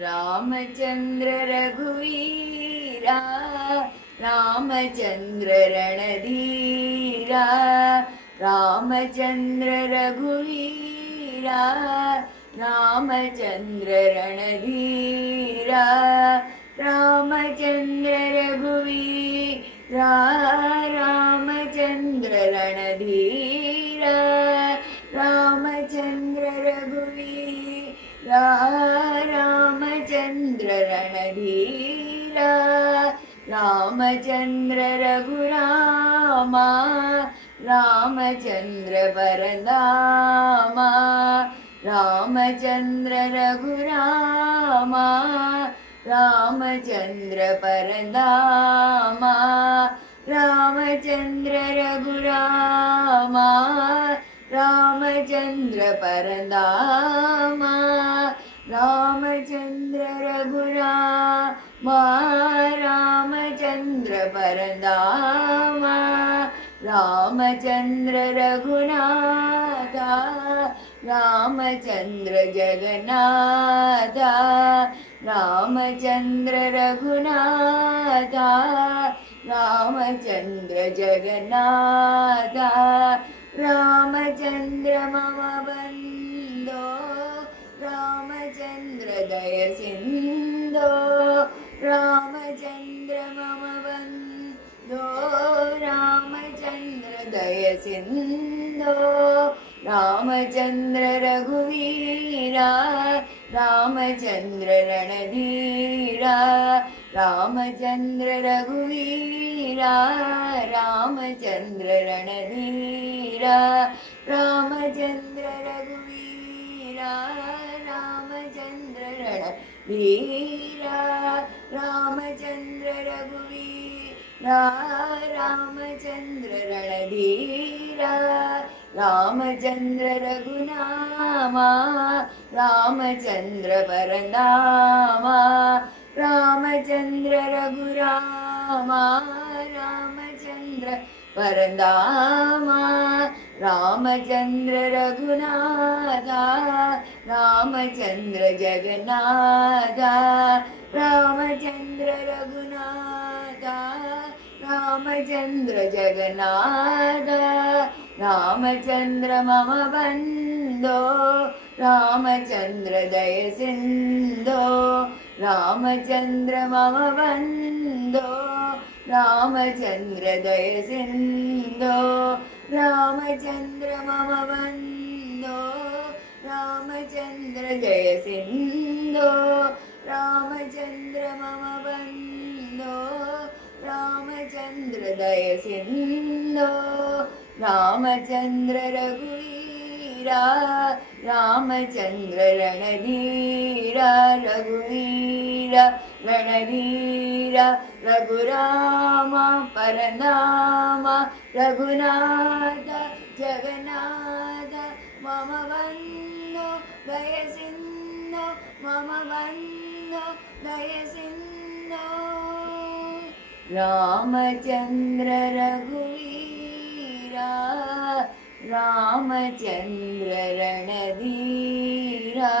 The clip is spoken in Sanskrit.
रामचन्द्र रघुवीरा रामचन्द्र रणधीरा रामचन्द्र रघुवीरा रामचन्द्र रणधीरा रामचन्द्र रघुवीरा रामचन्द्र रणधीरा रामचन्द्र रघुवीरा रामचन्द्र रणधीरा रामचन्द्र रघुरामा रामचन्द्र परधामा रामचन्द्र रघुरामा रामचन्द्र परधामा रामचन्द्र रघुरामा रामचन्द्र परधामा रामचन्द्र रघुरामा रामचन्द्र परधामा रामचन्द्र रघुनाथा रामचन्द्र जगन्नाथा रामचन्द्र रघुनाथा रामचन्द्र जगन्नाथा रामचन्द्र मम बन्धो रामचन्द्र दयसिन्धो रामचन्द्र मम बन्धो रामचन्द्र दयसिन्धो रामचन्द्र रघुवीरा रामचन्द्र रणधीरा रामचन्द्र रघुवीरा रामचन्द्र रणधीरा रामचन्द्र रघुवीरा रामचन्द्र रणधीरा रामचन्द्र रघुवीरा रामचन्द्र रणधीरा रामचन्द्र रघुनामा रामचन्द्र परनामा रामचन्द्र रघुरामा रामचन्द्र परनामा रामचन्द्र रघुनाथा रामचन्द्र जगन्नाथा रामचन्द्र रघुनाथा रामचन्द्र जगन्नाथा रामचन्द्र मम बन्धो रामचन्द्र दयसिन्धो रामचन्द्र मम बन्धो रामचन्द्र दयसिन्धो रामचन्द्र मम बन्धो रामचन्द्र जयसिन्धो रामचन्द्र मम बन्धो रामचन्द्र दयसिन्धो रामचन्द्र रघुवीरा रामचन्द्र रणधीरा रघुवीरा रणधीरा रघुरामा परनामा रघुनाथ जगन्नाथ मम बन्धो दयसिन्धो मम बन्धो दयसिन्धो रामचन्द्र रघुवीरा रामचन्द्र रणधीरा।